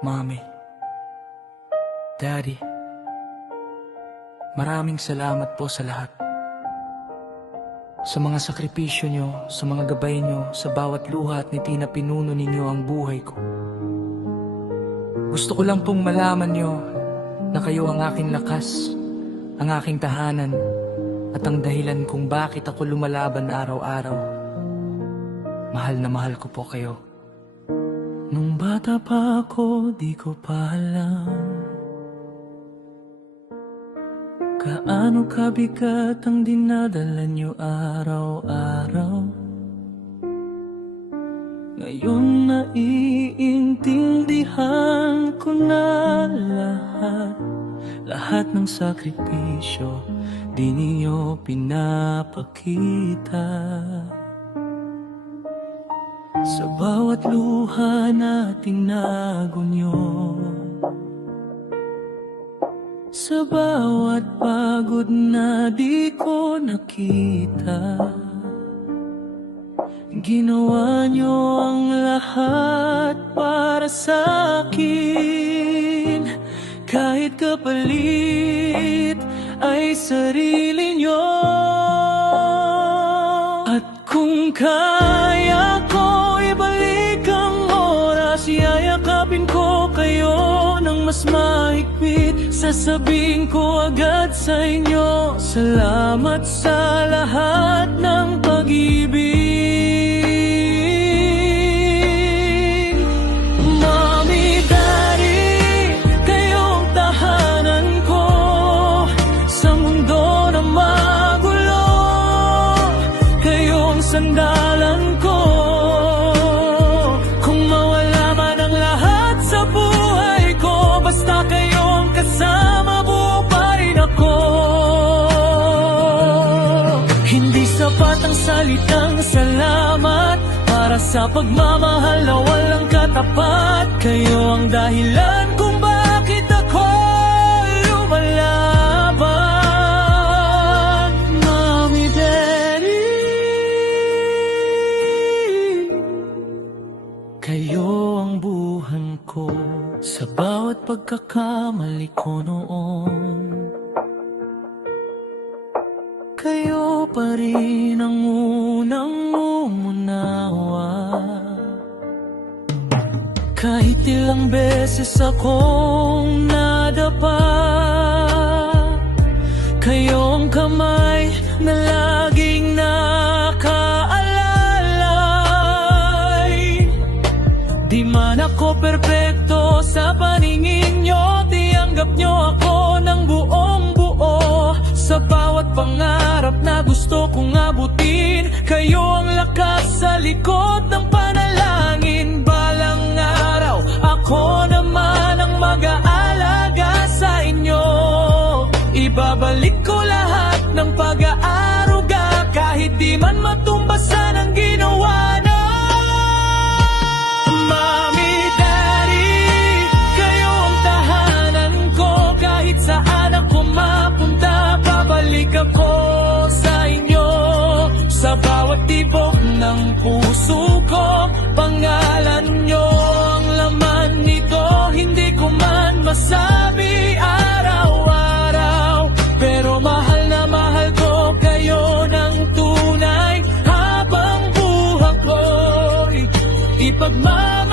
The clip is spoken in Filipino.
Mommy, Daddy, maraming salamat po sa lahat. Sa mga sakripisyo nyo, sa mga gabay nyo, sa bawat luha at ngiti na pinuno ninyo ang buhay ko. Gusto ko lang pong malaman nyo na kayo ang aking lakas, ang aking tahanan, at ang dahilan kung bakit ako lumalaban araw-araw. Mahal na mahal ko po kayo. Nung bata pa ako, di ko pa alam gaano kabigat ang dinadala niyo araw-araw. Ngayon naiintindihan ko na lahat ng sakripisyo di niyo pinapakita. Sa bawat luha na tinago nyo, sa bawat pagod na di ko nakita, ginawa nyo ang lahat para sa akin. Kahit kapalit ay sarili nyo. At kung kaya ko ibalik ang oras, yayakapin ko kayo ng mas mahigpit. Sasabihin ko agad sa inyo, salamat sa lahat ng pag-ibig. Mommy, Daddy, kayong tahanan ko sa mundo na magulo. Kayong sandalan ko kung mawala man ang lahat sa buhay ko. Basta kayong kasama, buo pa rin ako. Hindi sapat ang salitang salamat para sa pagmamahal na walang katapat. Kayo ang dahilan kung bakit ako lumalaban. Mommy, Daddy, kayo ang buhan ko sa bawat pagkakamali ko noon. Kayo pa rin ang unang umunawa. Kahit ilang beses akong nadapa, kayong kamay na laging nakaalalay. Di man ako perpekto sa paningin nyo, tianggap nyo ako ng buong buo. Sa bawat pangarap na gusto kong abutin, kayo ang lakas sa likod ng panalangin. Balang araw, ako naman ang mag-aalaga sa inyo. Ibabalik ko lahat ng pag-aaruga, kahit di man matumbasan ang ginawa na. Mommy, Daddy, kayo ang tahanan ko. Kahit saan ako mapunta, babalik ako sa inyo. Sa bawat tibok ng puso ko, pangalan nyo ang laman nito. Hindi ko man masabi araw-araw, pero mahal na mahal ko kayo ng tunay. Habang buhay ko'y ipagmamahal